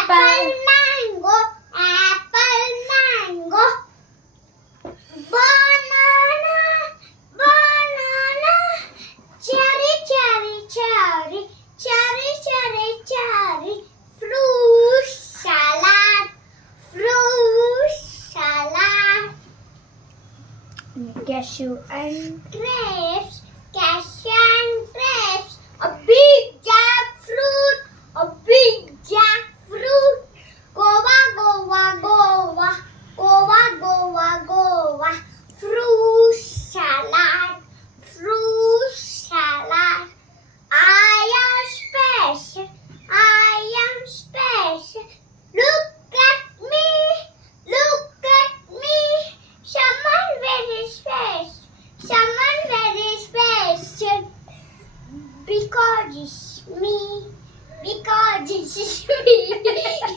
apple, mango, apple, mango. Banana, banana. Cherry, cherry, cherry. Cherry, cherry, cherry. Fruit salad. Fruit salad. Cashew and Grapes, cashew and grapes, a big jackfruit, a big jackfruit. Goa, Goa, Goa, Goa, Goa, Goa. Fruit salad, fruit salad. I am special, I am special. Look at me, look at me. Someone very special, someone very special. Because it's me, because it's me.